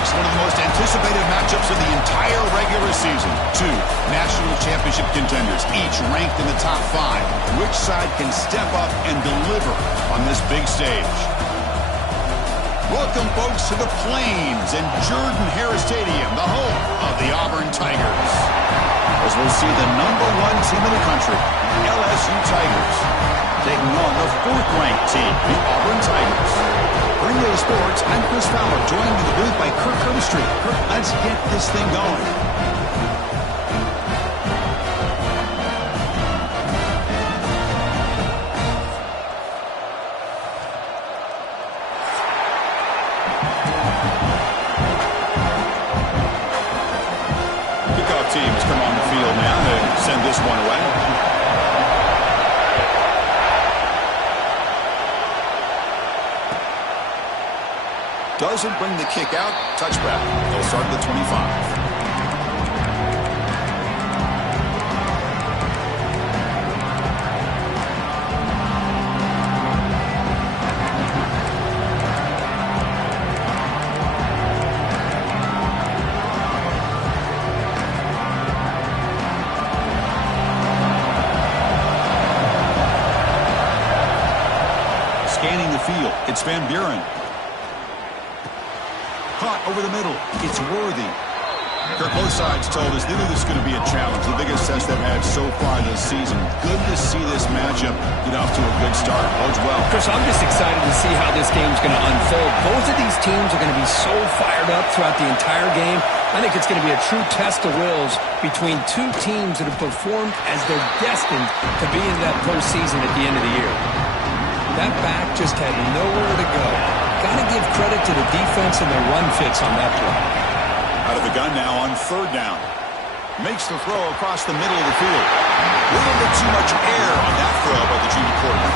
folks, one of the most anticipated matchups of the entire regular season. Two national championship contenders, each ranked in the top 5. Which side can step up and deliver on this big stage? Welcome, folks, to the Plains and Jordan-Hare Stadium, the home of the Auburn Tigers. As we'll see the #1 team in the country, LSU Tigers, taking on the 4th-ranked team, the Auburn Tigers. For EA Sports, I'm Chris Fowler, joined in the booth by Kirk Herbstreit. Kirk, let's get this thing going. Kickoff teams come on the field now to send this one away. Doesn't bring the kick out. Touchback. They'll start at the 25. Scanning the field. It's Van Buren. Caught over the middle. It's Worthy. Kirk, both sides told us they knew this is going to be a challenge. The biggest test they've had so far this season. Good to see this matchup get off to a good start. Bodes well. Chris, I'm just excited to see how this game's going to unfold. Both of these teams are going to be so fired up throughout the entire game. I think it's going to be a true test of wills between two teams that have performed as they're destined to be in that postseason at the end of the year. That back just had nowhere to go. Got to give credit to the defense and their run fits on that play. Out of the gun now on 3rd down. Makes the throw across the middle of the field. A little bit too much air on that throw by the junior quarterback.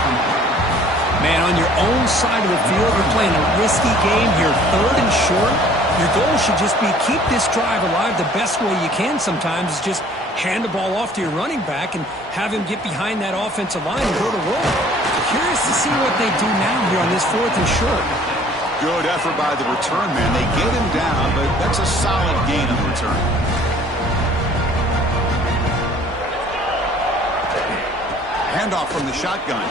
Man, on your own side of the field, you're playing a risky game here, 3rd and short. Your goal should just be keep this drive alive the best way you can sometimes is just hand the ball off to your running back and have him get behind that offensive line and go to work. Curious to see what they do now here on this 4th and short. Good effort by the return man. They get him down, but that's a solid gain on the return. Handoff from the shotgun.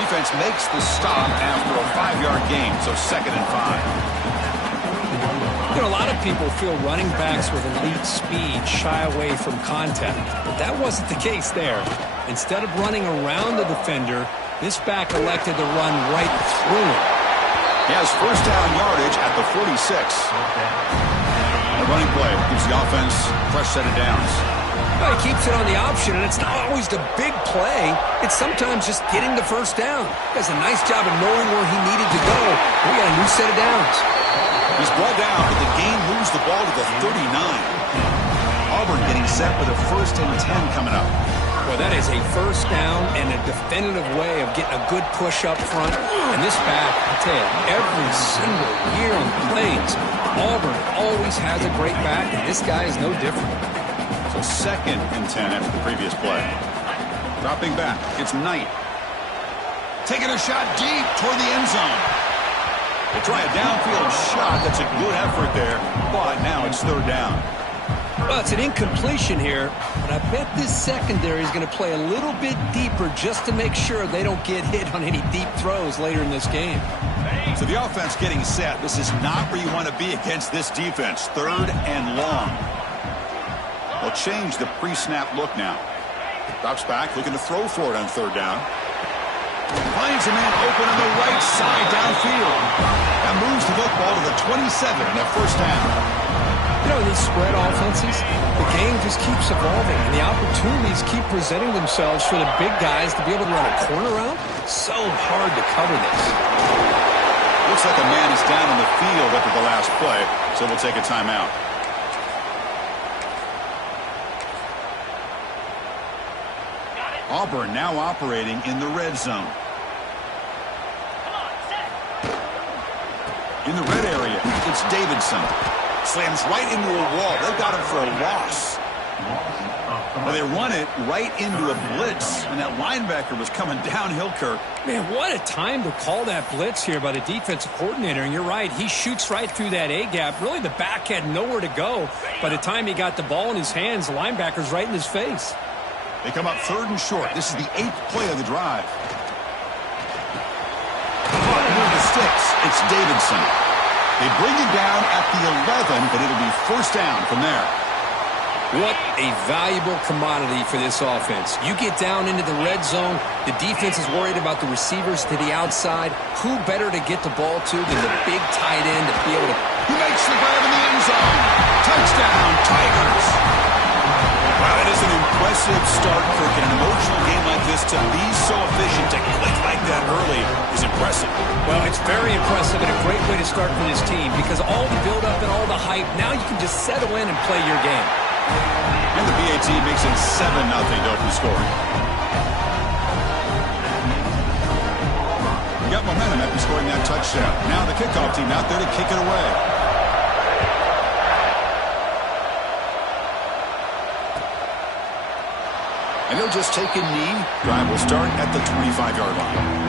Defense makes the stop after a 5-yard gain, so 2nd and 5. You know, a lot of people feel running backs with elite speed shy away from contact, but that wasn't the case there. Instead of running around the defender, this back elected to run right through him. He has 1st down yardage at the 46. The running play gives the offense a fresh set of downs. Well, he keeps it on the option, and it's not always the big play. It's sometimes just getting the 1st down. He does a nice job of knowing where he needed to go. We got a new set of downs. He's brought down, but the game moves the ball to the 39. Auburn getting set with a 1st and 10 coming up. Well, that is a 1st down and a definitive way of getting a good push up front. And this back, I tell you, every single year on the Plains, Auburn always has a great back, and this guy is no different. So 2nd and 10 after the previous play. Dropping back, it's Knight. Taking a shot deep toward the end zone. They try a downfield shot. That's a good effort there, but now it's 3rd down. Well, it's an incompletion here, but I bet this secondary is going to play a little bit deeper just to make sure they don't get hit on any deep throws later in this game. So the offense getting set. This is not where you want to be against this defense. 3rd and long. They'll change the pre-snap look now. Drops back, looking to throw for it on 3rd down. Finds a man open on the right side downfield. That moves the football to the 27 and a 1st down. You know, in these spread offenses, the game just keeps evolving, and the opportunities keep presenting themselves for the big guys to be able to run a corner route. So hard to cover this. Looks like a man is down on the field after the last play, so we'll take a timeout. Auburn now operating in the red zone. In the red area, it's Davidson. Slams right into a wall. They've got him for a loss. Well, they run it right into a blitz, and that linebacker was coming downhill, Kirk. Man, what a time to call that blitz here by the defensive coordinator. And you're right, he shoots right through that A-gap. Really, the back had nowhere to go. By the time he got the ball in his hands, the linebacker's right in his face. They come up 3rd and short. This is the 8th play of the drive. Near the sticks, it's Davidson. They bring him down at the 11, but it'll be 1st down from there. What a valuable commodity for this offense. You get down into the red zone, the defense is worried about the receivers to the outside. Who better to get the ball to than the big tight end to be able to... He makes the grab in the end zone. Touchdown, Tigers. Wow, that is an impressive start, Kirk. In an emotional game like this, to be so efficient, to click like that early is impressive. Well, it's very impressive and a great way to start for this team because all the build-up and all the hype, now you can just settle in and play your game. And the BAT makes it 7-0 to open scoring. We got momentum after scoring that touchdown. Now the kickoff team out there to kick it away. And he'll just take a knee. Drive will start at the 25-yard line.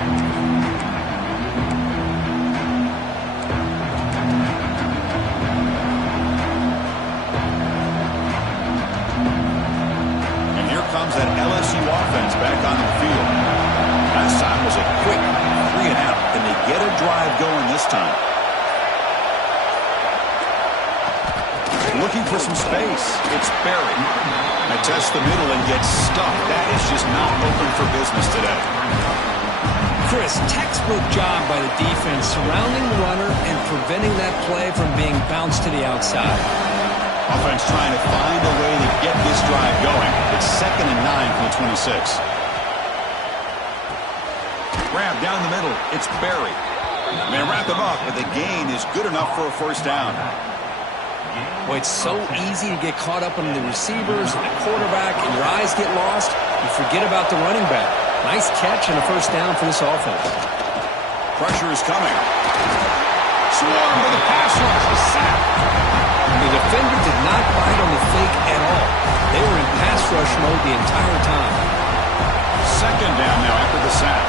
Comes that LSU offense back on the field. Last time was a quick 3 and out. Can they get a drive going this time? Looking for some space. It's Barry. I test the middle and gets stuck. That is just not open for business today. Chris, textbook job by the defense surrounding the runner and preventing that play from being bounced to the outside. Offense trying to find a way to get this drive going. It's 2nd and 9 from the 26. Grab down the middle. It's Barry. They wrap him up, but the gain is good enough for a 1st down. Boy, it's so easy to get caught up on the receivers and the quarterback, and your eyes get lost. You forget about the running back. Nice catch and a 1st down for this offense. Pressure is coming. Swarm with a pass rush. A sack. The defender did not bite on the fake at all. They were in pass rush mode the entire time. 2nd down now after the sack.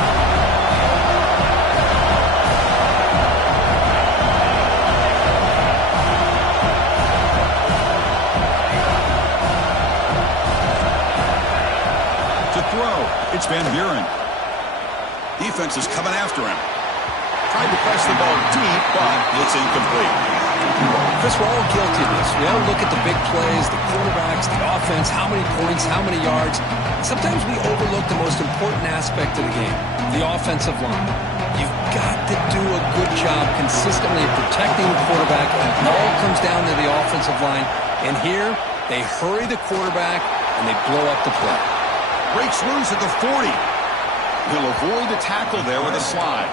To throw, it's Van Buren. Defense is coming after him. Tried to press the ball deep, but it's incomplete. Chris, we're all guilty of this. We all look at the big plays, the quarterbacks, the offense, how many points, how many yards. Sometimes we overlook the most important aspect of the game, the offensive line. You've got to do a good job consistently of protecting the quarterback, and it all comes down to the offensive line. And here, they hurry the quarterback, and they blow up the play. Breaks loose at the 40. He'll avoid the tackle there with a slide.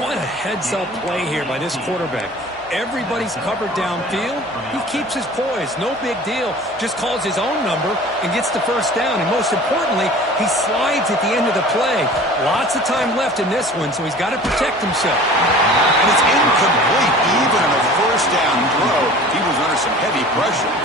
What a heads-up play here by this quarterback. Everybody's covered downfield. He keeps his poise. No big deal. Just calls his own number and gets the 1st down. And most importantly, he slides at the end of the play. Lots of time left in this one, so he's got to protect himself. And it's incomplete. Even on a 1st down throw, he was under some heavy pressure.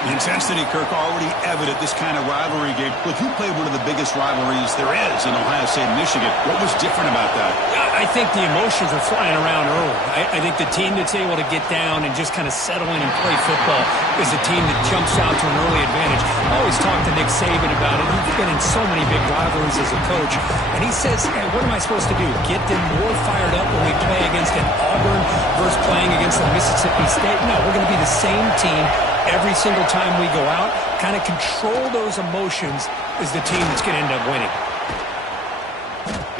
The intensity, Kirk, already evident this kind of rivalry game. Look, you played one of the biggest rivalries there is in Ohio State and Michigan. What was different about that? I think the emotions are flying around early. I think the team that's able to get down and just kind of settle in and play football is the team that jumps out to an early advantage. I always talk to Nick Saban about it. He's been in so many big rivalries as a coach. And he says, hey, what am I supposed to do? Get them more fired up when we play against an Auburn versus playing against a Mississippi State? No, we're going to be the same team every single time we go out. Kind of control those emotions is the team that's going to end up winning.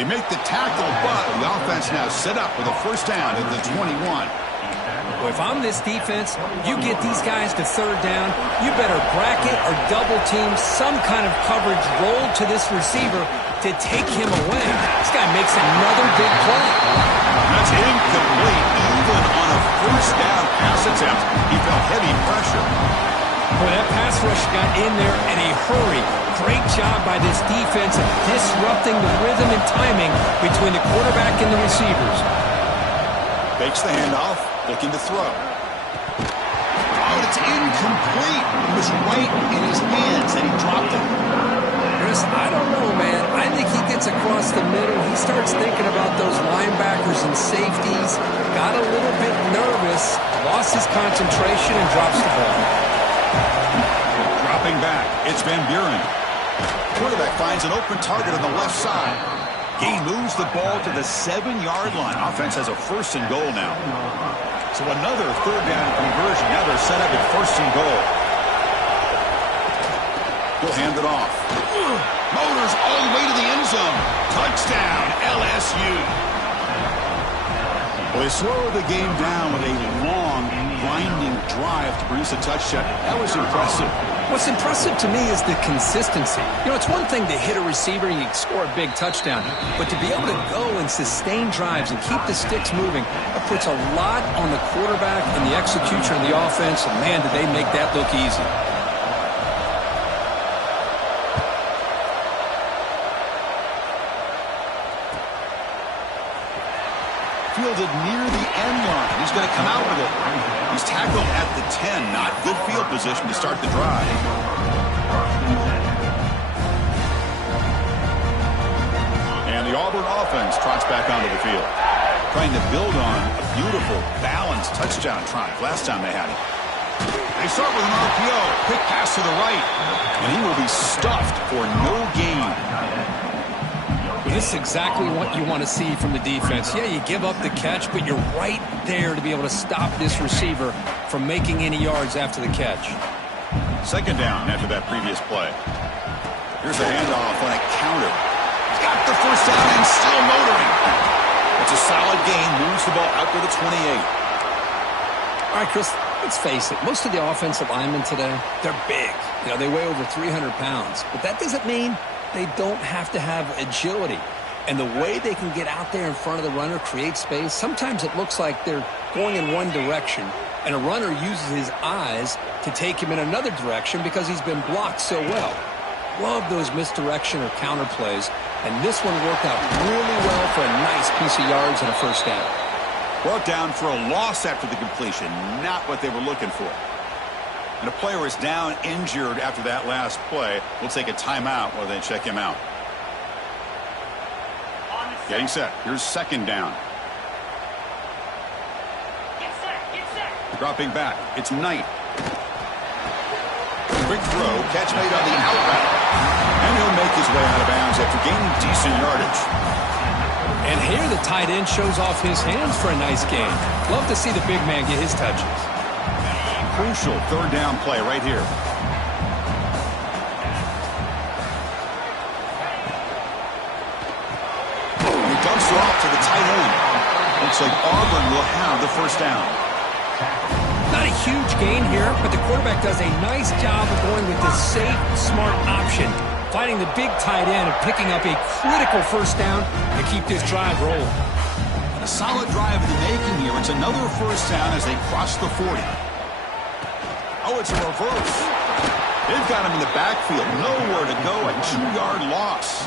They make the tackle, but the offense now set up with a 1st down at the 21. Well, if I'm this defense, you get these guys to 3rd down, you better bracket or double team some kind of coverage roll to this receiver to take him away. This guy makes another big play. That's incomplete. Even on a 1st down pass attempt, he felt heavy pressure. Boy, that pass rush got in there in a hurry. Great job by this defense of disrupting the rhythm and timing between the quarterback and the receivers. Fakes the handoff, looking to throw. Oh, to It's incomplete. It was right in his hands, and he dropped it. Chris, I don't know, man. I think he gets across the middle. He starts thinking about those linebackers and safeties. Got a little bit nervous, lost his concentration, and drops the ball. Dropping back, it's Van Buren. Quarterback finds an open target on the left side. He moves the ball to the 7-yard line. Offense has a 1st and goal now. So another 3rd down conversion. Now they're set up at 1st and goal. He'll hand it off. Motors all the way to the end zone. Touchdown, LSU. Well, they slowed the game down with a long, grinding drive to produce a touchdown. That was impressive. What's impressive to me is the consistency. You know, it's one thing to hit a receiver and you score a big touchdown, but to be able to go and sustain drives and keep the sticks moving, that puts a lot on the quarterback and the execution of the offense, and man, did they make that look easy. Fielded near the end line. He's going to come out with it. He's tackled at the 10. Not good field position to start the drive. And the Auburn offense trots back onto the field, trying to build on a beautiful, balanced touchdown drive last time they had it. They start with an RPO. Quick pass to the right. And he will be stuffed for no gain. This is exactly what you want to see from the defense. Yeah, you give up the catch, but you're right there to be able to stop this receiver from making any yards after the catch. 2nd down after that previous play. Here's a handoff on a counter. He's got the 1st down and still motoring. It's a solid gain. Moves the ball out to the 28. All right, Chris, let's face it. Most of the offensive linemen today, they're big. You know, they weigh over 300 pounds. But that doesn't mean they don't have to have agility. And the way they can get out there in front of the runner, create space, sometimes it looks like they're going in one direction, and a runner uses his eyes to take him in another direction because he's been blocked so well. Love those misdirection or counter plays, and this one worked out really well for a nice piece of yards and a 1st down. Brought down for a loss after the completion, not what they were looking for. And a player is down injured after that last play. We'll take a timeout while they check him out. Getting set. Here's 2nd down. Get set. Dropping back. It's Knight. Quick throw. Catch made on the outbound. And he'll make his way out of bounds after gaining decent yardage. And here the tight end shows off his hands for a nice gain. Love to see the big man get his touches. Crucial 3rd down play right here. He dumps it off to the tight end. Looks like Auburn will have the 1st down. Not a huge gain here, but the quarterback does a nice job of going with the safe, smart option, finding the big tight end and picking up a critical 1st down to keep this drive rolling. A solid drive in the making here. It's another 1st down as they cross the 40. Oh, it's a reverse. They've got him in the backfield. Nowhere to go. A 2-yard loss.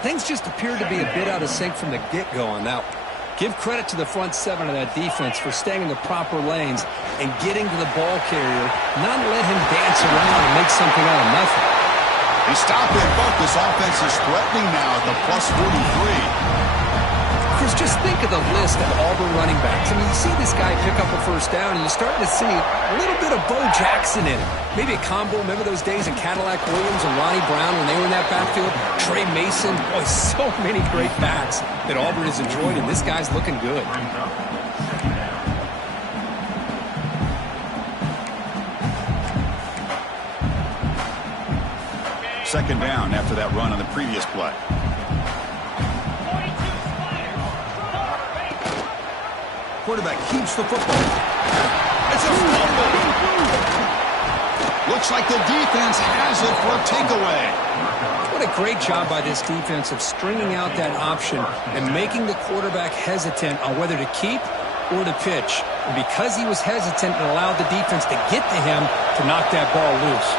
Things just appeared to be a bit out of sync from the get-go on that one. Give credit to the front 7 of that defense for staying in the proper lanes and getting to the ball carrier, not let him dance around and make something out of nothing. They stop it, but this offense is threatening now at the plus 43. Chris, just think of the list of Auburn running backs. I mean, you see this guy pick up a 1st down, and you start to see a little bit of Bo Jackson in it. Maybe a combo. Remember those days in Cadillac Williams and Ronnie Brown when they were in that backfield? Trey Mason. Boy, so many great backs that Auburn has enjoyed, and this guy's looking good. 2nd down after that run on the previous play. Quarterback keeps the football. It's a fumble. Looks like the defense has it for a takeaway. What a great job by this defense of stringing out that option and making the quarterback hesitant on whether to keep or to pitch. And because he was hesitant, it allowed the defense to get to him to knock that ball loose.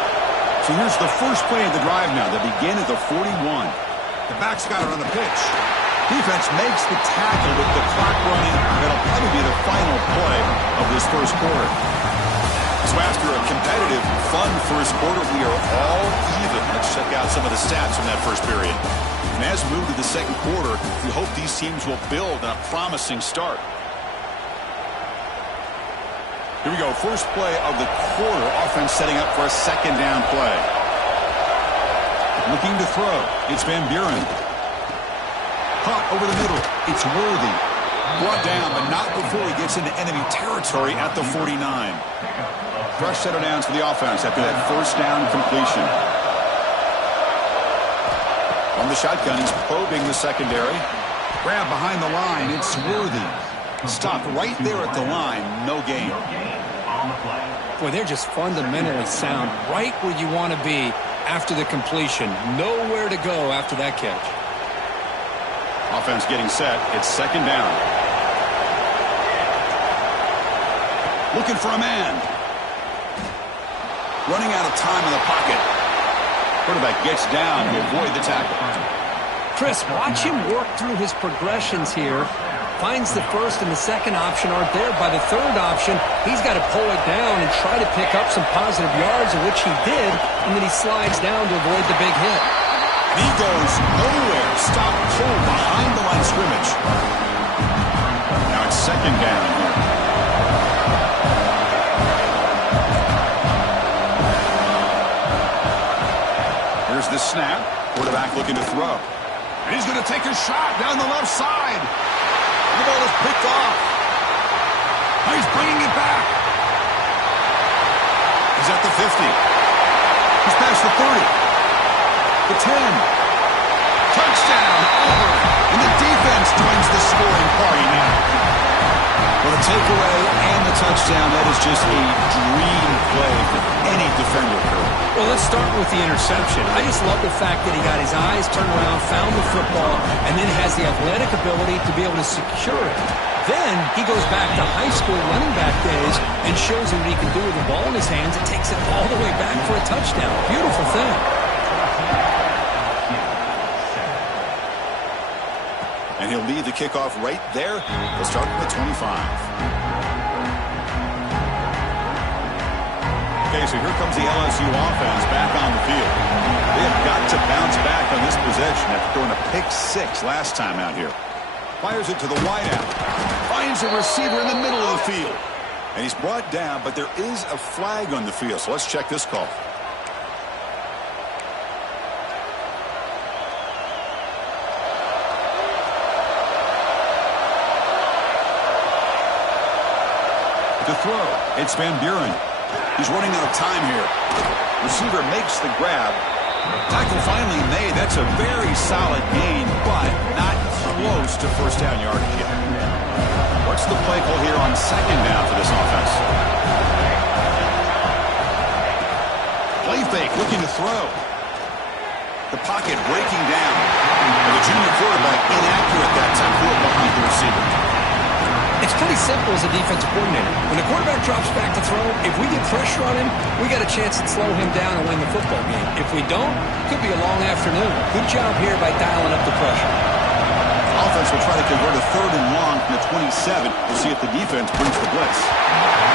So here's the first play of the drive now. They begin at the 41. The back's got it on the pitch. Defense makes the tackle with the clock running. It'll probably be the final play of this 1st quarter. So after a competitive, fun first quarter, we are all even. Let's check out some of the stats from that first period. And as we move to the second quarter, we hope these teams will build on a promising start. Here we go. First play of the quarter. Offense setting up for a second down play. Looking to throw. It's Van Buren. Caught over the middle. It's Worthy. Brought down, but not before he gets into enemy territory at the 49. Fresh set of downs for the offense after that first down completion. On the shotgun, he's probing the secondary. Grab behind the line. It's Worthy. Stopped right there at the line. No gain. Boy, they're just fundamentally sound right where you want to be after the completion. Nowhere to go after that catch. Offense getting set. It's second down. Looking for a man. Running out of time in the pocket. Quarterback gets down to avoid the tackle. Chris, watch him work through his progressions here. Finds the first and the second option aren't there. By the third option, he's got to pull it down and try to pick up some positive yards, of which he did, and then he slides down to avoid the big hit. He goes nowhere. Stop pull behind the line of scrimmage. Now it's second down here. Here's the snap. Quarterback looking to throw. And he's going to take a shot down the left side. The ball is picked off. Now he's bringing it back. He's at the 50. He's past the 30. The 10. Touchdown, Auburn. And the defense joins the scoring party now. Well, the takeaway and the touchdown, that is just a dream play for any defender. Well, let's start with the interception. I just love the fact that he got his eyes turned around, found the football, and then has the athletic ability to be able to secure it. Then he goes back to high school running back days and shows him what he can do with the ball in his hands and takes it all the way back for a touchdown. Beautiful thing. And he'll lead the kickoff right there. He'll start from the 25. Okay, so here comes the LSU offense back on the field. They have got to bounce back on this possession after throwing a pick six last time out here. Fires it to the wideout. Finds a receiver in the middle of the field. And he's brought down, but there is a flag on the field, so let's check this call. To throw, it's Van Buren. He's running out of time here. Receiver makes the grab. Tackle finally made. That's a very solid gain, but not close to first down yardage yet. What's the play call here on second down for this offense? Play fake, looking to throw. The pocket breaking down. And the junior quarterback inaccurate that time. Threw it behind the receiver. It's pretty simple as a defensive coordinator. When the quarterback drops back to throw, if we get pressure on him, we got a chance to slow him down and win the football game. If we don't, it could be a long afternoon. Good job here by dialing up the pressure. Offense will try to convert a third and long from the 27. We'll see if the defense brings the blitz.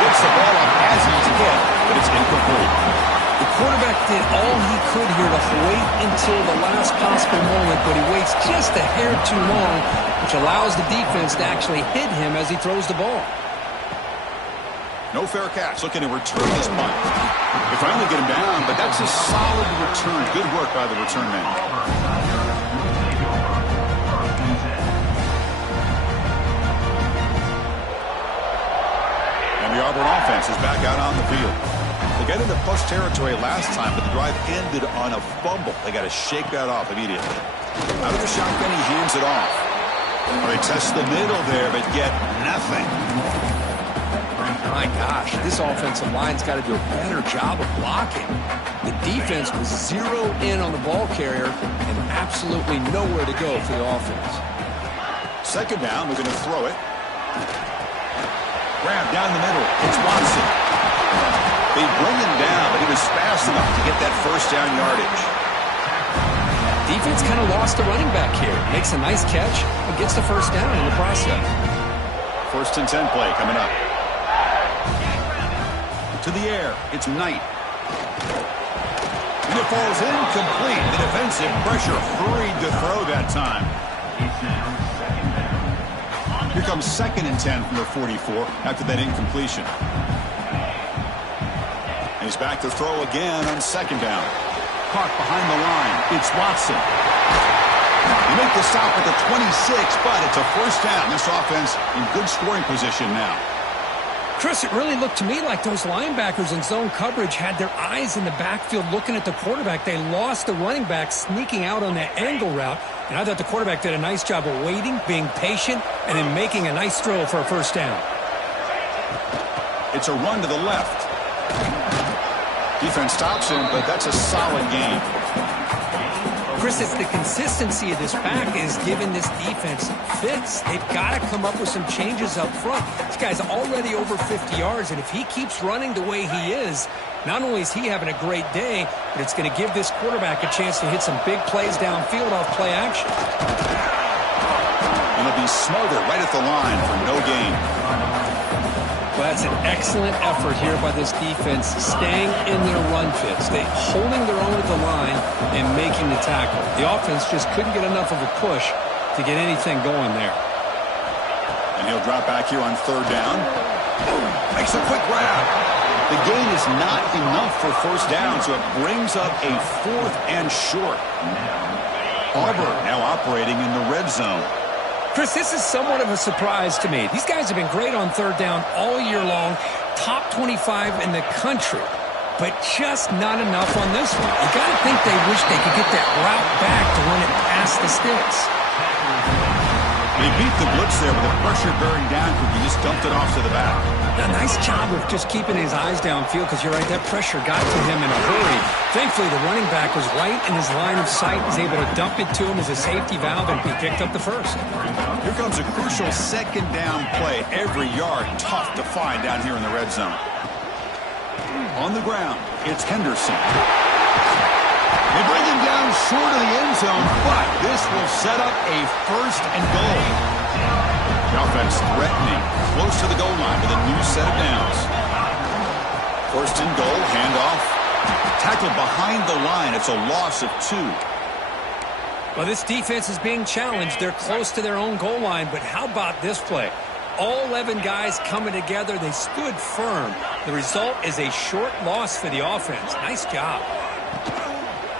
Gets the ball up as he's hit, but it's incomplete. The quarterback did all he could here to wait until the last possible moment, but he waits just a hair too long, which allows the defense to actually hit him as he throws the ball. No fair catch. Looking to return this punt. They finally get him down, but that's a solid return. Good work by the return man. And the Auburn offense is back out on the field. They got into plus territory last time, but the drive ended on a fumble. They got to shake that off immediately. Out of the shotgun, he hands it off. Well, they test the middle there, but get nothing. My gosh, this offensive line's got to do a better job of blocking. The defense was zeroed in on the ball carrier and absolutely nowhere to go for the offense. Second down, we're going to throw it. Grab down the middle. It's Watson. They bring him down, but he was fast enough to get that first down yardage. Defense kind of lost the running back here. Makes a nice catch and gets the first down in the process. First and 10 play coming up. To the air. It's Knight. And it falls incomplete. The defensive pressure hurried to throw that time. Here comes 2nd and 10 from the 44 after that incompletion. He's back to throw again on 2nd down. Caught behind the line. It's Watson. You make the stop at the 26, but it's a 1st down. This offense in good scoring position now. Chris, it really looked to me like those linebackers in zone coverage had their eyes in the backfield looking at the quarterback. They lost the running back sneaking out on that angle route. And I thought the quarterback did a nice job of waiting, being patient, and then making a nice throw for a 1st down. It's a run to the left. Defense stops him, but that's a solid game. Chris, it's the consistency of this back is giving this defense fits. They've got to come up with some changes up front. This guy's already over 50 yards, and if he keeps running the way he is, not only is he having a great day, but it's going to give this quarterback a chance to hit some big plays downfield off play action. And he'll be smothered right at the line for no gain. Well, that's an excellent effort here by this defense, staying in their run fits. They holding their own at the line and making the tackle. The offense just couldn't get enough of a push to get anything going there. And he'll drop back here on 3rd down. Makes a quick grab. The gain is not enough for 1st down, so it brings up a 4th and short. Auburn now operating in the red zone. Chris, this is somewhat of a surprise to me. These guys have been great on 3rd down all year long, top 25 in the country, but just not enough on this one. You got to think they wish they could get that route back to run it past the sticks. They beat the blitz there with the pressure bearing down because he just dumped it off to the back. A nice job of just keeping his eyes downfield because you're right, that pressure got to him in a hurry. Thankfully, the running back was right in his line of sight, was able to dump it to him as a safety valve, and he picked up the 1st. Here comes a crucial 2nd down play. Every yard tough to find down here in the red zone. On the ground, it's Henderson. They bring him down short of the end zone, but this will set up a 1st and goal. The offense threatening, close to the goal line with a new set of downs. 1st and goal, handoff. Tackle behind the line. It's a loss of 2. Well, this defense is being challenged. They're close to their own goal line, but how about this play? All 11 guys coming together. They stood firm. The result is a short loss for the offense. Nice job.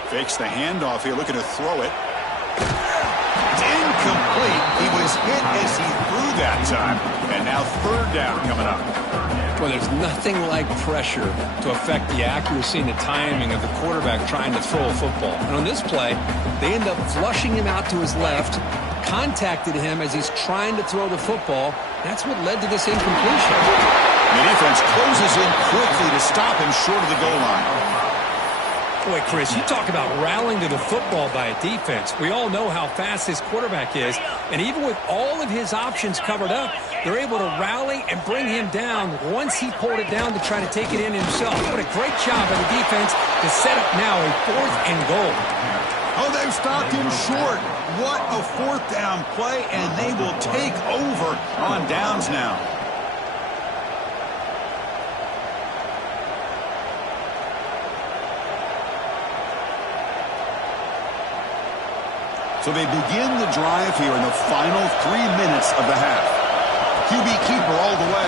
Fakes the handoff here, looking to throw it. It's incomplete. He was hit as he threw that time. And now 3rd down coming up. Well, there's nothing like pressure to affect the accuracy and the timing of the quarterback trying to throw a football. And on this play, they end up flushing him out to his left, contacted him as he's trying to throw the football. That's what led to this incompletion. The defense closes in quickly to stop him short of the goal line. Boy, Chris, you talk about rallying to the football by a defense. We all know how fast this quarterback is, and even with all of his options covered up, they're able to rally and bring him down once he pulled it down to try to take it in himself. What a great job by the defense to set up now a 4th and goal. Oh, they've stopped him short. What a 4th down play, and they will take over on downs now. So they begin the drive here in the final 3 minutes of the half. QB keeper all the way.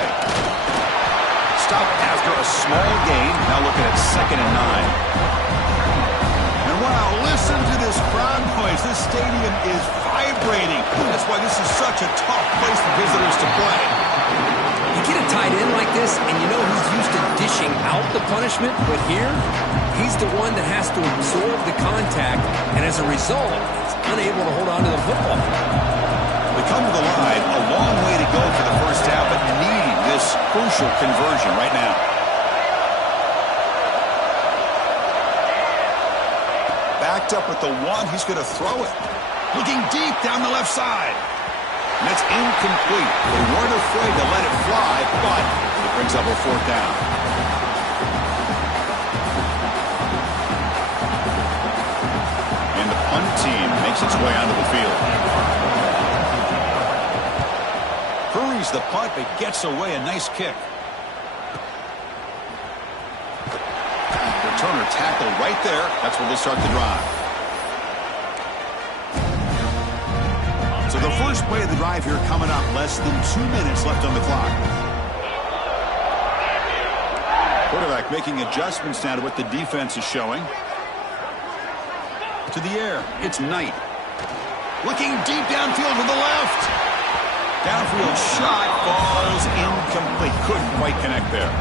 Stop after a small gain. Now looking at 2nd and 9. And wow, listen to this crowd noise. This stadium is vibrating. That's why this is such a tough place for visitors to play. You get a tight end like this, and you know he's used to dishing out the punishment, but here, he's the one that has to absorb the contact, and as a result, he's unable to hold on to the football. They come to the line, a long way to go for the 1st down, but needing this crucial conversion right now. Backed up with the 1, he's going to throw it. Looking deep down the left side. And that's incomplete. They weren't afraid to let it fly, but it brings up a 4th down. And the punt team makes its way onto the field. Hurries the punt, but gets away. A nice kick. returner tackled right there. That's where they'll start the drive. So the first play of the drive here coming up. Less than 2 minutes left on the clock. Quarterback making adjustments now to what the defense is showing. To the air. It's Knight. Looking deep downfield to the left. Downfield shot falls incomplete. Couldn't quite connect there.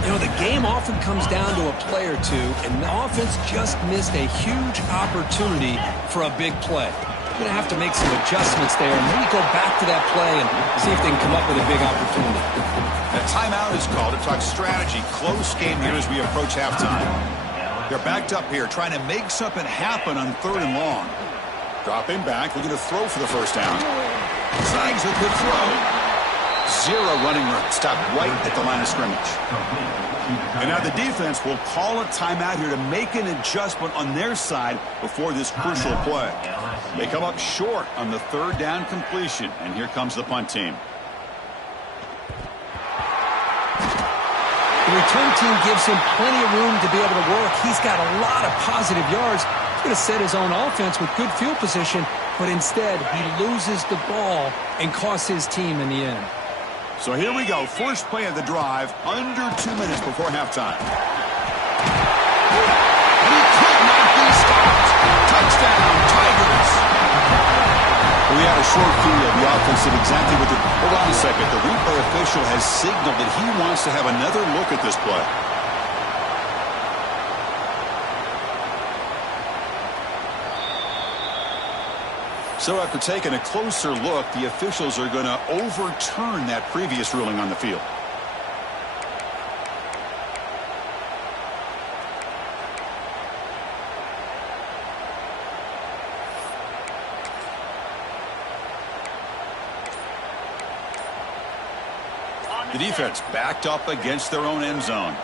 You know, the game often comes down to a play or two, and the offense just missed a huge opportunity for a big play. Going to have to make some adjustments there and maybe go back to that play and see if they can come up with a big opportunity. A timeout is called to talk strategy. Close game here as we approach halftime. They're backed up here trying to make something happen on 3rd and long. Dropping back, looking to throw for the first down. Zags a good throw. 0 running room. Stopped right at the line of scrimmage. And now the defense will call a timeout here to make an adjustment on their side before this crucial play. They come up short on the 3rd down completion, and here comes the punt team. The return team gives him plenty of room to be able to work. He's got a lot of positive yards. He's going to set his own offense with good field position, but instead he loses the ball and costs his team in the end. So here we go. First play of the drive, under 2 minutes before halftime. And he could not be stopped. Touchdown, Tigers. We had a short video of the offense did exactly what the... Hold on a second. The replay official has signaled that he wants to have another look at this play. So after taking a closer look, the officials are going to overturn that previous ruling on the field. The defense backed up against their own end zone.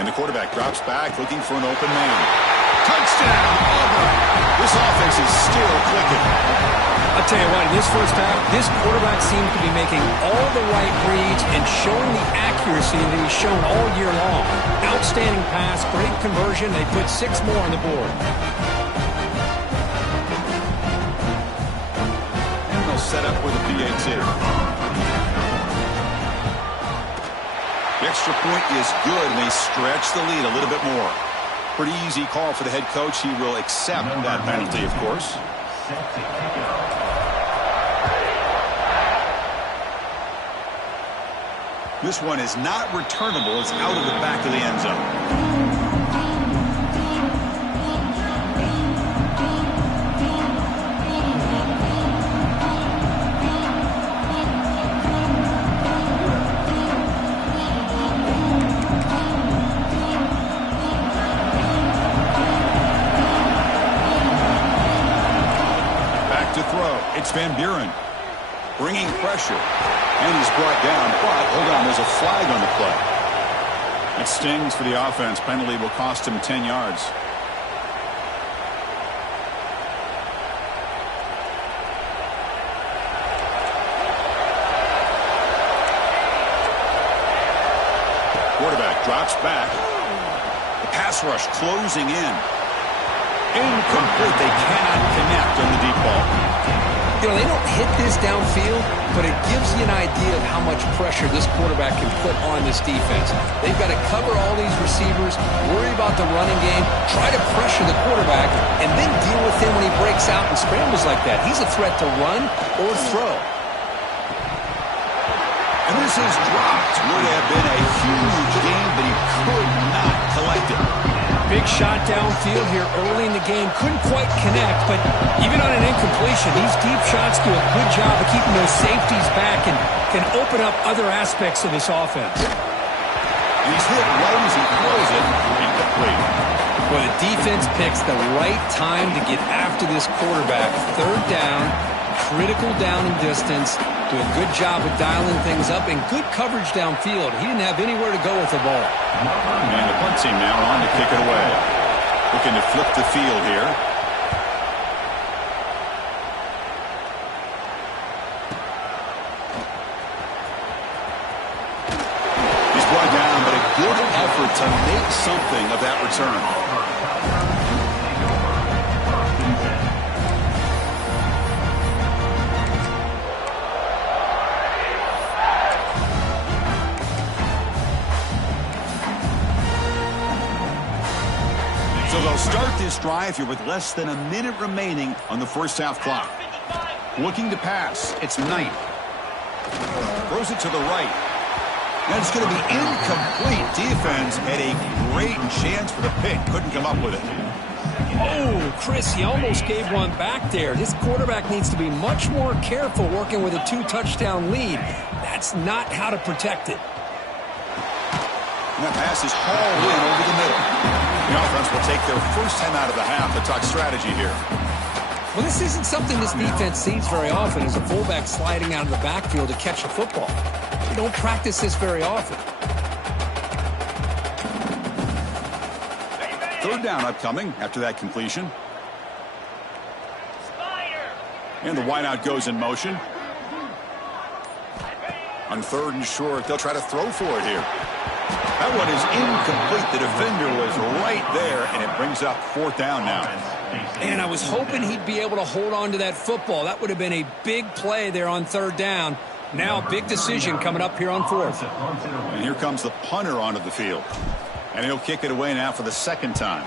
And the quarterback drops back looking for an open man. Touchdown, Auburn. This offense is still clicking. I'll tell you what, in this first half, this quarterback seemed to be making all the right reads and showing the accuracy that he's shown all year long. Outstanding pass, great conversion. They put 6 more on the board. And they'll set up with a PAT. The extra point is good, and they stretch the lead a little bit more. Pretty easy call for the head coach. He will accept that penalty, of course. This one is not returnable. It's out of the back of the end zone. It's Van Buren bringing pressure, and he's brought down. But hold on, there's a flag on the play. It stings for the offense. Penalty will cost him 10 yards. Quarterback drops back. The pass rush closing in. Incomplete. They cannot connect on the deep ball. You know, they don't hit this downfield, but it gives you an idea of how much pressure this quarterback can put on this defense. They've got to cover all these receivers, worry about the running game, try to pressure the quarterback, and then deal with him when he breaks out and scrambles like that. He's a threat to run or throw. And this is dropped. Would have been a huge game, but he could not collect it. Big shot downfield here early in the game. Couldn't quite connect, but even on an incompletion, these deep shots do a good job of keeping those safeties back and can open up other aspects of this offense. He's hit right as he throws it. Incomplete. Well, the defense picks the right time to get after this quarterback. 3rd down, critical down and distance. Do a good job of dialing things up and good coverage downfield. He didn't have anywhere to go with the ball. And the punt team now on to kick it away. Looking to flip the field here. He's brought down, but it good effort to make something of that return. So they'll start this drive here with less than a minute remaining on the first half clock. Looking to pass. It's Knight. Throws it to the right. And it's going to be incomplete. Defense had a great chance for the pick. Couldn't come up with it. Oh, Chris, he almost gave one back there. This quarterback needs to be much more careful working with a 2-touchdown lead. That's not how to protect it. And that pass is hauled in over the middle. The offense will take their first time out of the half to talk strategy here. Well, this isn't something this defense sees very often, as a fullback sliding out of the backfield to catch a football. They don't practice this very often. Third down upcoming after that completion. And the wideout goes in motion. On third and short, they'll try to throw for it here. That one is incomplete. The defender was right there, and it brings up fourth down now. And I was hoping he'd be able to hold on to that football. That would have been a big play there on third down. Now, big decision coming up here on fourth. And here comes the punter onto the field. And he'll kick it away now for the second time.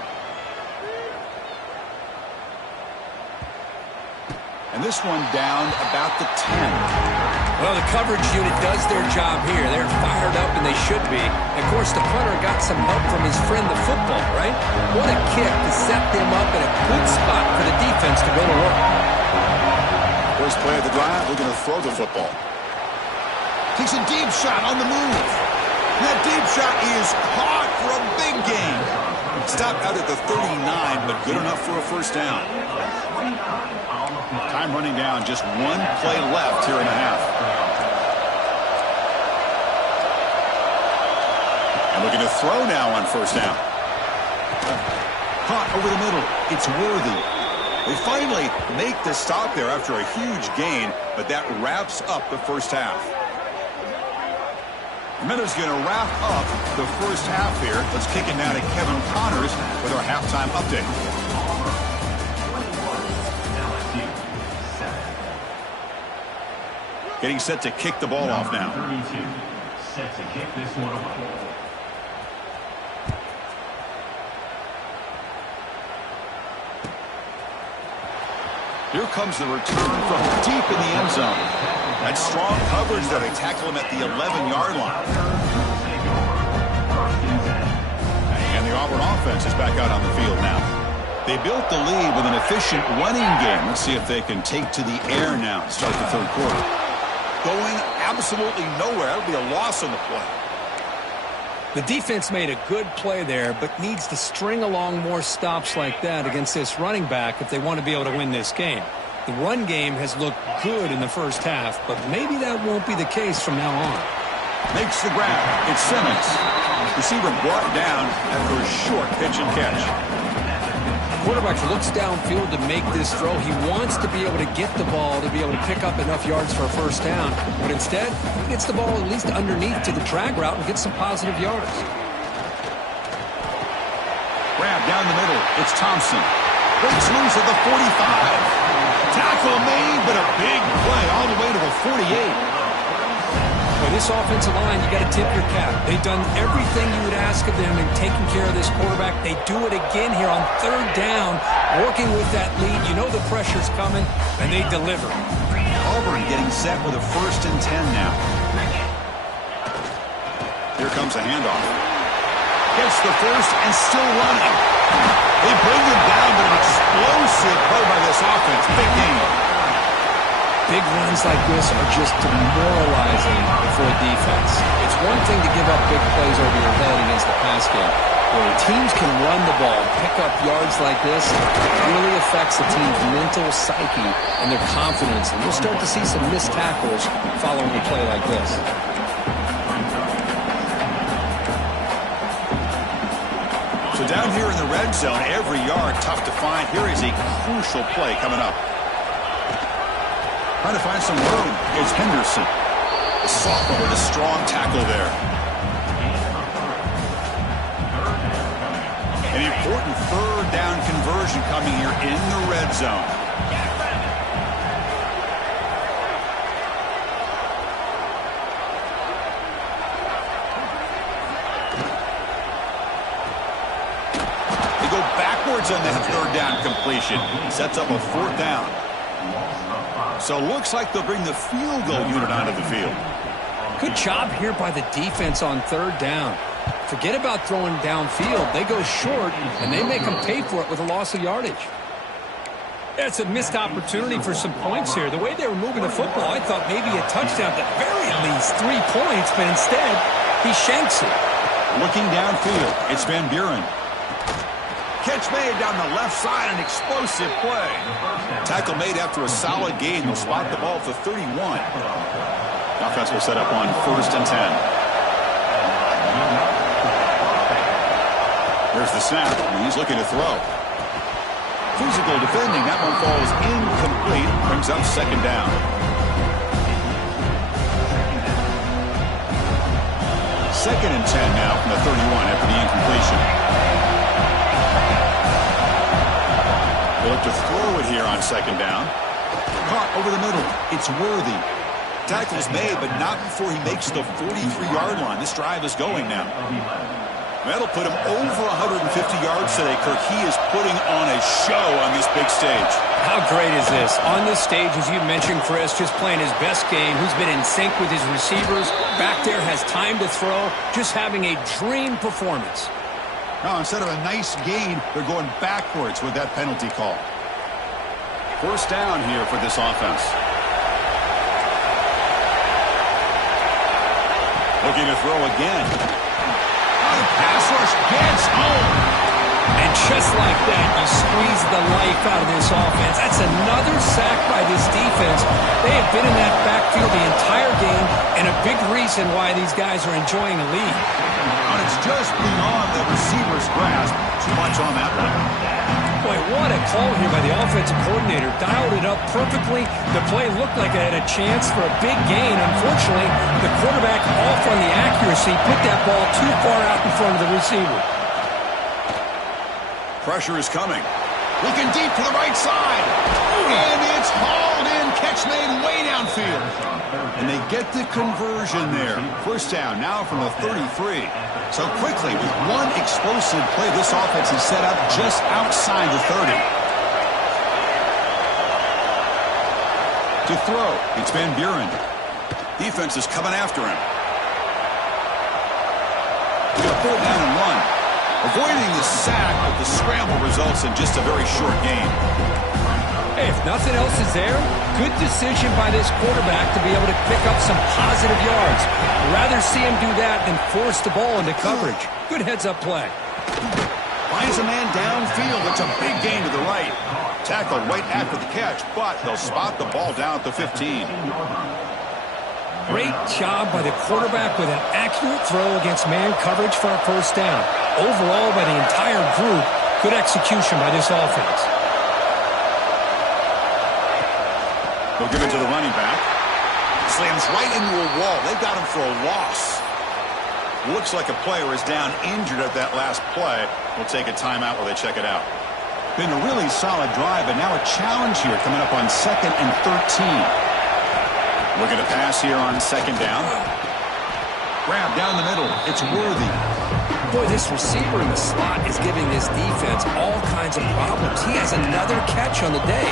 And this one down about the 10. Well, the coverage unit does their job here. They're fired up, and they should be. Of course, the punter got some help from his friend, the football, right? What a kick to set them up in a good spot for the defense to go to work. First play of the drive, we're going to throw the football. Takes a deep shot on the move. And that deep shot is caught for a big gain. Stopped out at the 39, but good enough for a first down. Time running down, just one play left here in the half. And looking to throw now on first down. Caught over the middle. It's Worthy. They finally make the stop there after a huge gain, but that wraps up the first half. Minutes going to wrap up the first half here. Let's kick it now to Kevin Connors with our halftime update. Getting set to kick the ball off now. 32, set to kick this one away. Here comes the return from deep in the end zone. That strong coverage there. They tackle him at the 11-yard line. And the Auburn offense is back out on the field now. They built the lead with an efficient running game. Let's see if they can take to the air now and start the third quarter. Going absolutely nowhere. That would be a loss on the play. The defense made a good play there, but needs to string along more stops like that against this running back if they want to be able to win this game. The run game has looked good in the first half, but maybe that won't be the case from now on. Makes the grab. It's Simmons. Receiver brought down after a short pitch and catch. Quarterback looks downfield to make this throw. He wants to be able to get the ball to be able to pick up enough yards for a first down. But instead, he gets the ball at least underneath to the drag route and gets some positive yards. Grab down the middle. It's Thompson. Breaks loose at the 45. Tackle made, but a big play all the way to the 48. For this offensive line, you got to tip your cap. They've done everything you would ask of them in taking care of this quarterback. They do it again here on third down, working with that lead. You know the pressure's coming, and they deliver. Auburn getting set with a 1st and 10 now. Here comes a handoff. Gets the first and still running. They bring him down, but an explosive play by this offense. Big game. Big runs like this are just demoralizing for a defense. It's one thing to give up big plays over your head against the pass game. When teams can run the ball, pick up yards like this, it really affects the team's mental psyche and their confidence. And you'll start to see some missed tackles following a play like this. So down here in the red zone, every yard tough to find. Here is a crucial play coming up. Trying to find some room. It's Henderson. The sophomore with a strong tackle there. An important third down conversion coming here in the red zone. They go backwards on that third down completion. Sets up a fourth down. So looks like they'll bring the field goal unit onto the field. Good job here by the defense on third down. Forget about throwing downfield. They go short, and they make them pay for it with a loss of yardage. It's a missed opportunity for some points here. The way they were moving the football, I thought maybe a touchdown, at very least 3 points, but instead, he shanks it. Looking downfield, it's Van Buren. Catch made down the left side, an explosive play. Tackle made after a solid gain. They'll spot the ball for 31. Offense will set up on 1st and 10. There's the snap. He's looking to throw. Physical defending. That one falls incomplete. Brings up 2nd down. 2nd and 10 now from the 31 after the incompletion. They look to throw it here on 2nd down. Caught over the middle. It's Worthy. Tackle's made, but not before he makes the 43-yard line. This drive is going now. That'll put him over 150 yards today, Kirk. He is putting on a show on this big stage. How great is this? On this stage, as you mentioned, Chris, just playing his best game. He's been in sync with his receivers. Back there, has time to throw. Just having a dream performance. Now, instead of a nice gain, they're going backwards with that penalty call. 1st down here for this offense. Looking to throw again. Pass rush gets home. And just like that, you squeeze the life out of this offense. That's another sack by this defense. They have been in that backfield the entire game, and a big reason why these guys are enjoying a lead. And it's just beyond the receiver's grasp. Too much on that one. Boy, what a call here by the offensive coordinator. Dialed it up perfectly. The play looked like it had a chance for a big gain. Unfortunately, the quarterback off on the accuracy, put that ball too far out in front of the receiver. Pressure is coming. Looking deep to the right side. And it's hauled in. Catch made way downfield. And they get the conversion there. 1st down now from the 33. So quickly, with one explosive play, this offense is set up just outside the 30. To throw, it's Van Buren. Defense is coming after him. He's going to pull it down and run. Avoiding the sack, but the scramble results in just a very short gain. Hey, if nothing else is there, good decision by this quarterback to be able to pick up some positive yards. I'd rather see him do that than force the ball into coverage. Good heads-up play. Finds a man downfield. It's a big gain to the right. Tackle right after the catch, but they'll spot the ball down at the 15. Great job by the quarterback with an accurate throw against man coverage for a 1st down. Overall, by the entire group, good execution by this offense. They'll give it to the running back. Slams right into a wall. They've got him for a loss. Looks like a player is down injured at that last play. We'll take a timeout while they check it out. Been a really solid drive, but now a challenge here coming up on 2nd and 13. Looking to pass here on 2nd down. Grab down the middle. It's Worthy. Boy, this receiver in the slot is giving this defense all kinds of problems. He has another catch on the day.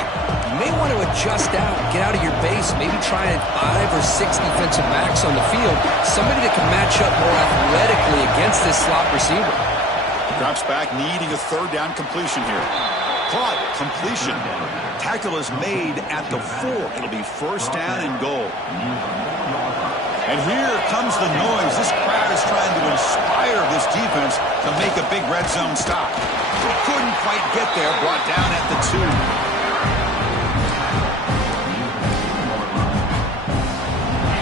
You may want to adjust out, get out of your base, maybe try 5 or 6 defensive backs on the field. Somebody that can match up more athletically against this slot receiver. Drops back, needing a 3rd down completion here. Caught, completion. Tackle is made at the 4. It'll be 1st down and goal. And here comes the noise. This crowd is trying to inspire this defense to make a big red zone stop. Couldn't quite get there, brought down at the 2.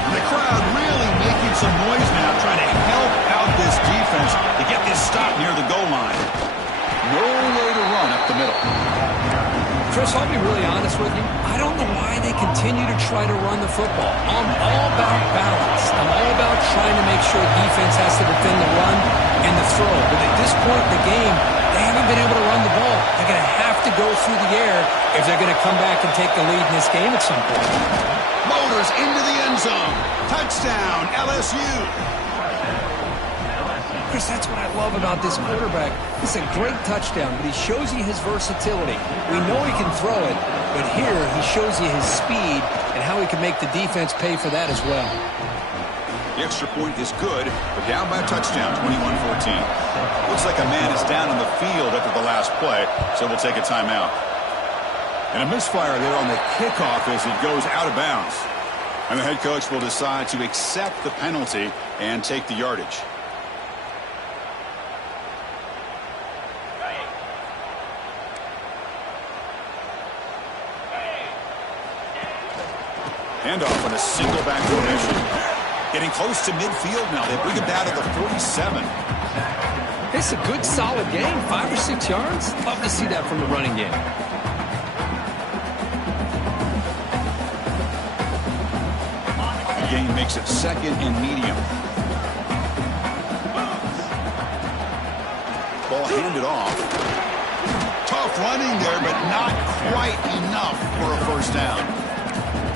The crowd really making some noise now, trying to help out this defense to get this stop near the goal line. No way to run up the middle. Chris, I'll be really honest with you. I don't know why they continue to try to run the football. I'm all about balance. I'm all about trying to make sure defense has to defend the run and the throw. But at this point in the game, they haven't been able to run the ball. They're going to have to go through the air if they're going to come back and take the lead in this game at some point. Motors into the end zone. Touchdown, LSU. Chris, that's what I love about this quarterback. It's a great touchdown, but he shows you his versatility. We know he can throw it, but here he shows you his speed and how he can make the defense pay for that as well. The extra point is good, but down by a touchdown, 21-14. Looks like a man is down on the field after the last play, so we'll take a timeout. And a misfire there on the kickoff as it goes out of bounds. And the head coach will decide to accept the penalty and take the yardage. Handoff on a single back formation. Getting close to midfield now. They bring him down to the 47. It's a good, solid game. 5 or 6 yards. Love to see that from the running game. The game makes it second and medium. Ball handed off. Tough running there, but not quite enough for a first down.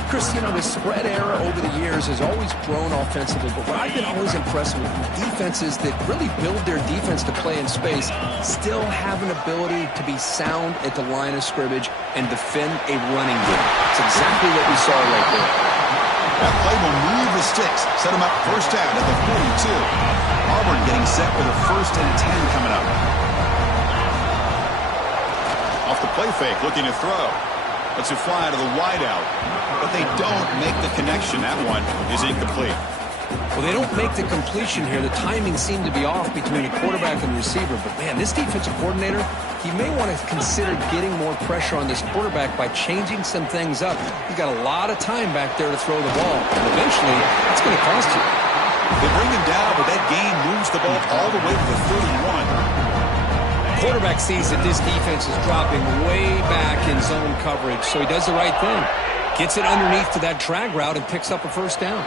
Chris, you know, the spread era over the years has always grown offensively, but what I've been always impressed with defenses that really build their defense to play in space still have an ability to be sound at the line of scrimmage and defend a running game. It's exactly what we saw right there. That play will move the sticks, set them up first down at the 42. Auburn getting set for the 1st and 10 coming up. Off the play fake, looking to throw. Lets it fly to the wideout, but they don't make the connection. That one is incomplete. Well, they don't make the completion here. The timing seemed to be off between the quarterback and the receiver. But, man, this defensive coordinator, he may want to consider getting more pressure on this quarterback by changing some things up. He's got a lot of time back there to throw the ball. And eventually, it's going to cost you. They bring him down, but that gain moves the ball all the way to the 31. Quarterback sees that this defense is dropping way back in zone coverage, so he does the right thing. Gets it underneath to that drag route and picks up a first down.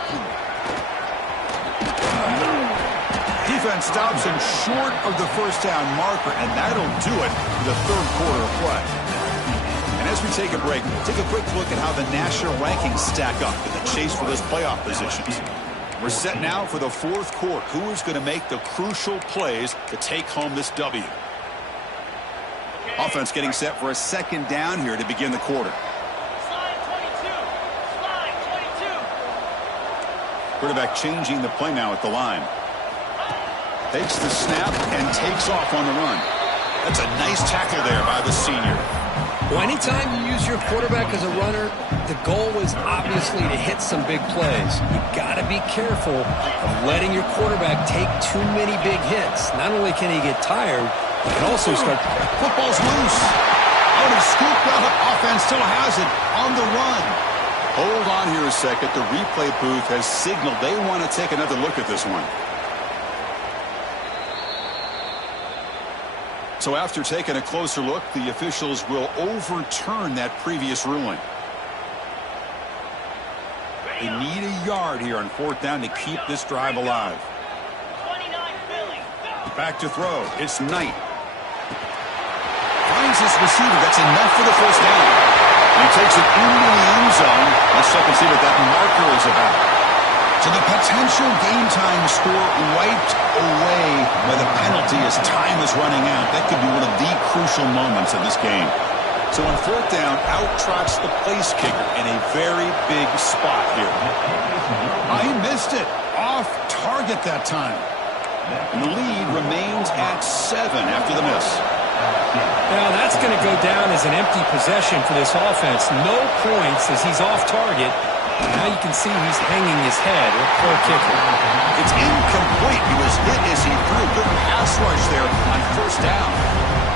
Defense stops him short of the first down marker, and that'll do it for the 3rd quarter of play. And as we take a break, take a quick look at how the national rankings stack up in the chase for those playoff positions. We're set now for the 4th quarter. Who is going to make the crucial plays to take home this W? Offense getting set for a 2nd down here to begin the quarter. Slide 22. Slide 22. Quarterback changing the play now at the line. Takes the snap and takes off on the run. That's a nice tackle there by the senior. Well, anytime you use your quarterback as a runner, the goal is obviously to hit some big plays. You've got to be careful of letting your quarterback take too many big hits. Not only can he get tired, he can also start. Football's loose. Oh, and scooped up. Offense still has it on the run. Hold on here a second. The replay booth has signaled they want to take another look at this one. So after taking a closer look, the officials will overturn that previous ruling. They need a yard here on 4th down to keep this drive alive. 29 Philly. Back to throw. It's Knight. Finds his receiver. That's enough for the first down. And he takes it into the end zone. Let's check and see what that marker is about. So the potential game-time score wiped away by the penalty as time is running out. That could be one of the crucial moments of this game. So on 4th down, out trots the place kicker in a very big spot here. He missed it. Off target that time. And the lead remains at 7 after the miss. Now, that's going to go down as an empty possession for this offense. No points as he's off target. Now you can see he's hanging his head. Poor kicker. It's incomplete. He was hit as he threw. Good pass rush there on 1st down.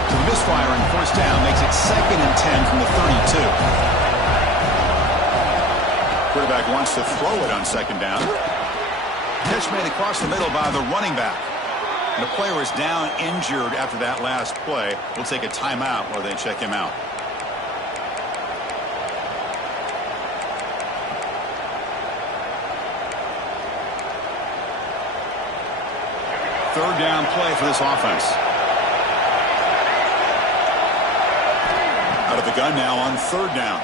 So the misfire on 1st down makes it 2nd and 10 from the 32. Quarterback wants to throw it on 2nd down. Catch made across the middle by the running back. And the player is down injured after that last play. We'll take a timeout while they check him out. third down play for this offense. Out of the gun now on third down.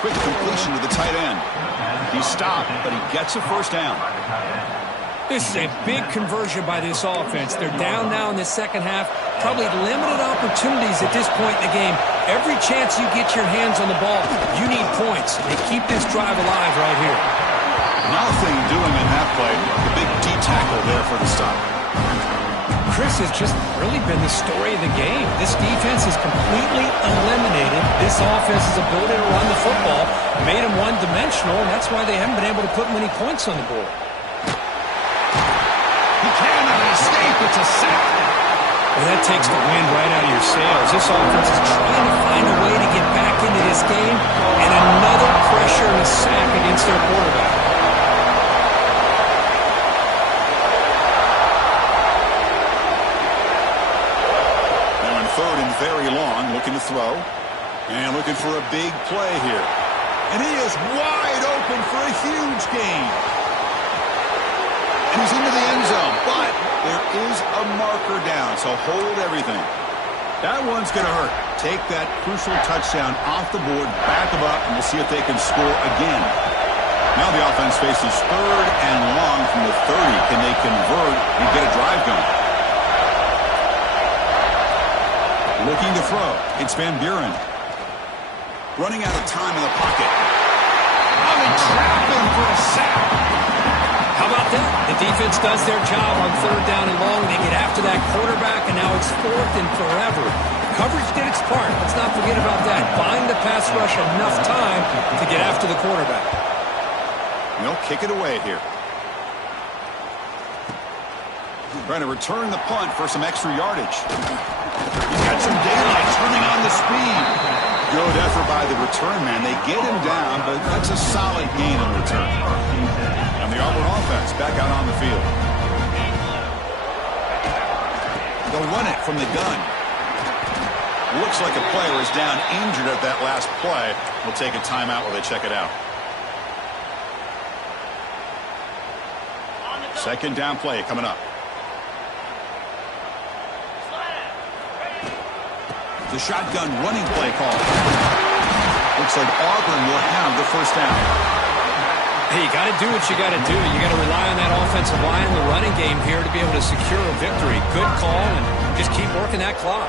Quick completion to the tight end. He stopped, but he gets a first down. This is a big conversion by this offense. They're down now in the second half. Probably limited opportunities at this point in the game. Every chance you get your hands on the ball, you need points. They keep this drive alive right here. Nothing doing in that play. The big D tackle there for the stop. Chris has just really been the story of the game. This defense has completely eliminated this offense's ability to run the football, made them one-dimensional, and that's why they haven't been able to put many points on the board. He cannot escape. It's a sack. Well, that takes the wind right out of your sails. This offense is trying to find a way to get back into this game, and another pressure and a sack against their quarterback. Now in third and very long, looking to throw, and looking for a big play here. And he is wide open for a huge gain. And he's into the end zone, but there is a marker down, so hold everything. That one's going to hurt. Take that crucial touchdown off the board, back them up, and we'll see if they can score again. Now the offense faces third and long from the 30. Can they convert and get a drive going? Looking to throw. It's Van Buren. Running out of time in the pocket. Oh, they trap him for a sack. How about that? The defense does their job on third down and long. They get after that quarterback, and now it's fourth and forever. Coverage did its part. Let's not forget about that. Buying the pass rush enough time to get after the quarterback. They'll kick it away here. Trying to return the punt for some extra yardage. He's got some daylight turning on the speed. Good effort by the return man. They get him down, but that's a solid gain on the return. And the Auburn offense back out on the field. They'll run it from the gun. Looks like a player is down injured at that last play. We'll take a timeout while they check it out. Second down play coming up. The shotgun running play call. Looks like Auburn will have the first down. Hey, you got to do what you got to do. You got to rely on that offensive line in the running game here to be able to secure a victory. Good call, and just keep working that clock.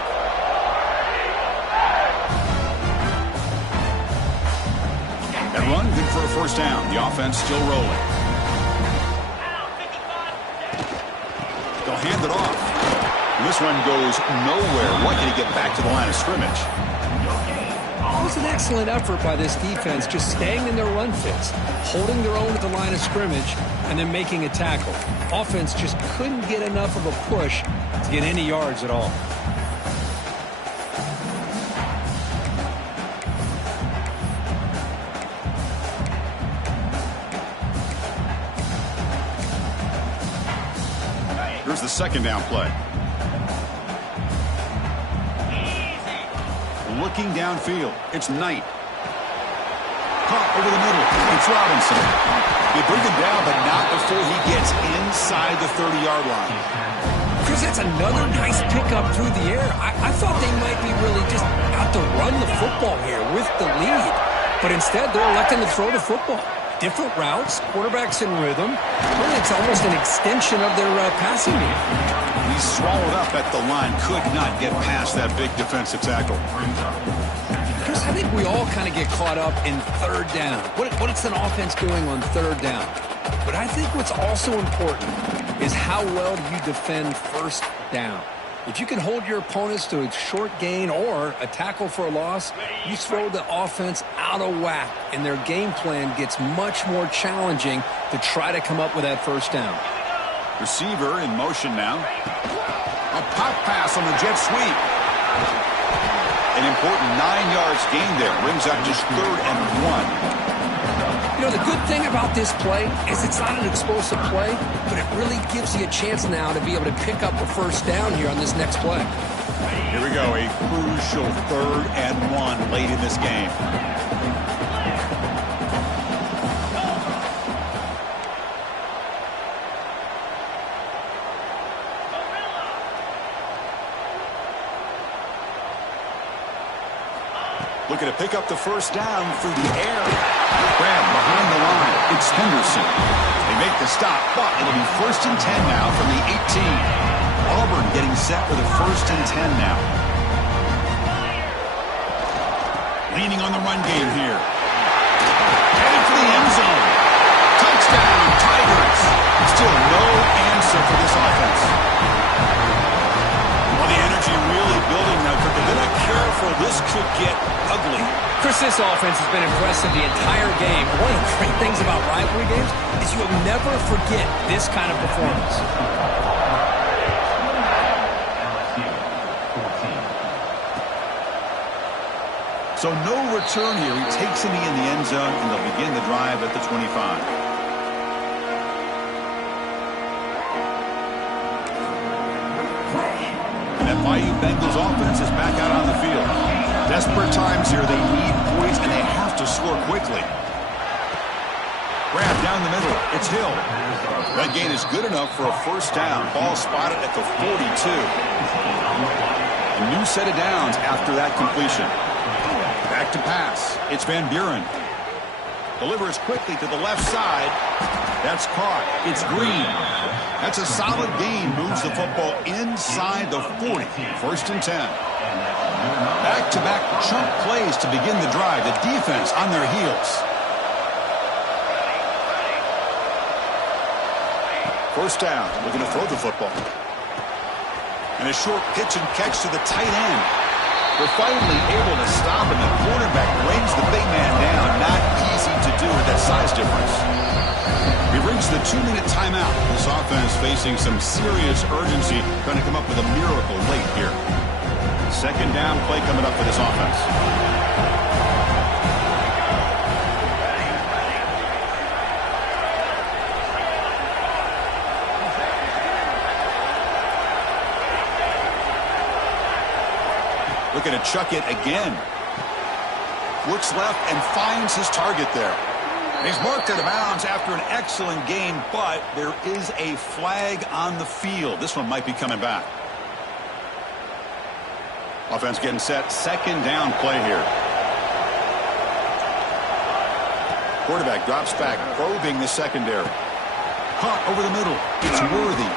That run, good for a first down. The offense still rolling. They'll hand it off. This run goes nowhere. Lucky to get back to the line of scrimmage. It was an excellent effort by this defense, just staying in their run fits, holding their own at the line of scrimmage, and then making a tackle. Offense just couldn't get enough of a push to get any yards at all. Here's the second down play. Looking downfield. It's Knight. Caught over the middle. It's Robinson. They bring him down, but not before he gets inside the 30-yard line. Chris, that's another nice pickup through the air. I thought they might be really just out to run the football here with the lead. But instead, they're electing to throw the football. Different routes, quarterbacks in rhythm. Really, it's almost an extension of their passing game. He's swallowed up at the line. Could not get past that big defensive tackle. Chris, I think we all kind of get caught up in third down. What is an offense doing on third down? But I think what's also important is how well do you defend first down. If you can hold your opponents to a short gain or a tackle for a loss, you throw the offense out of whack, and their game plan gets much more challenging to try to come up with that first down. Receiver in motion now. A pop pass on the jet sweep. An important 9 yards gain there. Brings up just third and 1. You know, the good thing about this play is it's not an explosive play, but it really gives you a chance now to be able to pick up a first down here on this next play. Here we go, a crucial third and 1 late in this game. Looking to pick up the first down through the air. Grab behind the line. It's Henderson. They make the stop, but it'll be 1st and 10 now from the 18. Auburn getting set with a 1st and 10 now. Leaning on the run game here. Headed for the end zone. Touchdown, Tigers. Still no answer for this offense. Well, the energy really building now. If they're not careful, this could get ugly. Chris, this offense has been impressive the entire game. One of the great things about rivalry games is you'll never forget this kind of performance. So no return here. He takes it in the end zone, and they'll begin the drive at the 25. And that Bayou Bengals offense is back out on the field. Desperate times here. They need points, and they have to score quickly. Grab down the middle. It's Hill. That gain is good enough for a first down. Ball spotted at the 42. A new set of downs after that completion. Back to pass. It's Van Buren. Delivers quickly to the left side. That's caught. It's Green. That's a solid gain. Moves the football inside the 40. 1st and 10. Back-to-back chunk plays to begin the drive. The defense on their heels. First down. Looking to throw the football. And a short pitch and catch to the tight end. They're finally able to stop him. The quarterback brings the big man down. Not easy to do with that size difference. He brings the 2-minute timeout. This offense facing some serious urgency, trying to come up with a miracle late here. 2nd down play coming up for this offense. Looking to chuck it again. Looks left and finds his target there. He's marked out of bounds after an excellent game, but there is a flag on the field. This one might be coming back. Offense getting set. 2nd down play here. Quarterback drops back, probing the secondary. Caught over the middle. It's Worthy.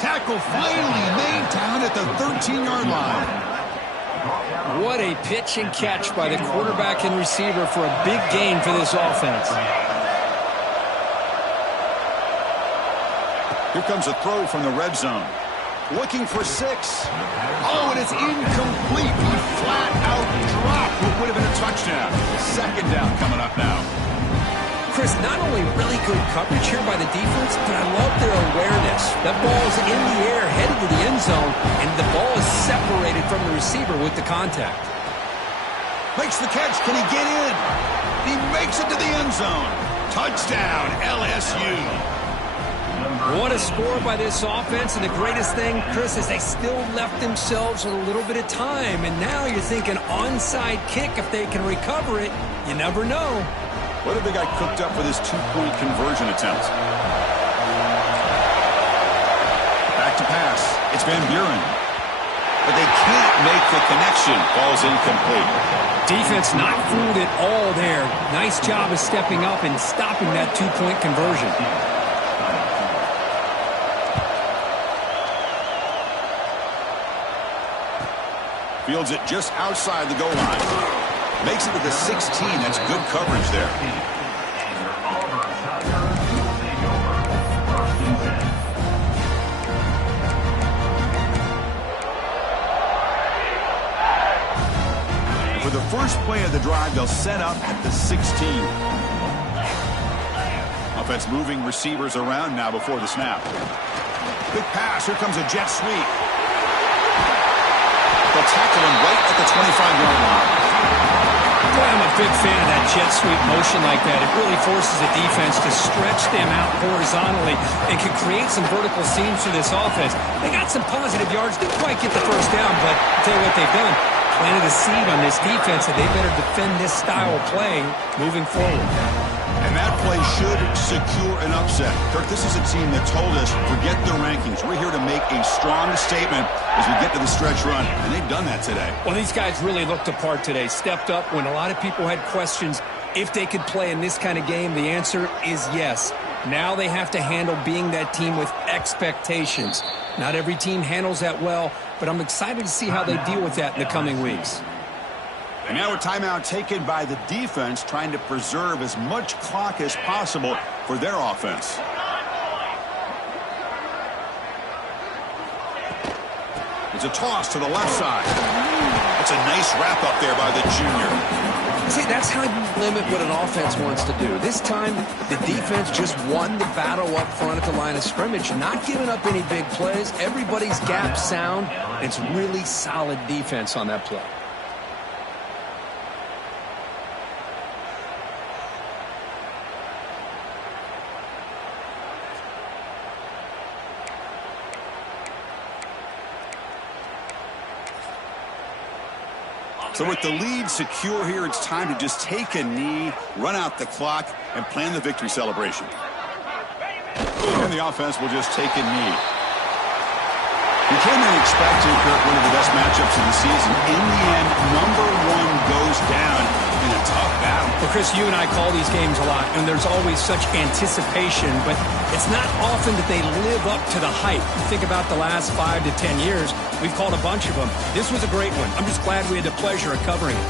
Tackle finally made down at the 13-yard line. What a pitch and catch by the quarterback and receiver for a big gain for this offense. Here comes a throw from the red zone. Looking for 6. Oh, and it's incomplete. He flat out dropped what would have been a touchdown. 2nd down coming up now. Chris, not only really good coverage here by the defense, but I love their awareness. That ball's in the air, headed to the end zone, and the ball is separated from the receiver with the contact. Makes the catch. Can he get in? He makes it to the end zone. Touchdown, LSU. What a score by this offense, and the greatest thing, Chris, is they still left themselves with a little bit of time, and now you're thinking onside kick. If they can recover it, you never know. What have they got cooked up for this 2-point conversion attempt? Back to pass. It's Van Buren. But they can't make the connection. Ball's incomplete. Defense not fooled at all there. Nice job of stepping up and stopping that 2-point conversion. Fields it just outside the goal line. Makes it to the 16. That's good coverage there. For the first play of the drive, they'll set up at the 16. Offense moving receivers around now before the snap. Big pass. Here comes a jet sweep. They'll tackle him right at the 25-yard line. Boy, I'm a big fan of that jet sweep motion like that. It really forces the defense to stretch them out horizontally and can create some vertical seams for this offense. They got some positive yards, didn't quite get the first down, but I'll tell you what they've done. Planted a seed on this defense, and they better defend this style of play moving forward. And that play should secure an upset. Kirk, this is a team that told us, forget the rankings. We're here to make a strong statement as we get to the stretch run, and they've done that today. Well, these guys really looked apart today, stepped up when a lot of people had questions if they could play in this kind of game. The answer is yes. Now they have to handle being that team with expectations. Not every team handles that well, but I'm excited to see how they deal with that in the coming weeks. And now a timeout taken by the defense, trying to preserve as much clock as possible for their offense. It's a toss to the left side. That's a nice wrap up there by the junior. See, that's how you limit what an offense wants to do. This time, the defense just won the battle up front at the line of scrimmage, not giving up any big plays. Everybody's gap sound. It's really solid defense on that play. So with the lead secure here, it's time to just take a knee, run out the clock, and plan the victory celebration. And the offense will just take a knee. We came in expecting, Kirk, one of the best matchups of the season. In the end, number one goes down in a tough battle. Well, Chris, you and I call these games a lot, and there's always such anticipation, but it's not often that they live up to the hype. You think about the last 5 to 10 years, we've called a bunch of them. This was a great one. I'm just glad we had the pleasure of covering it.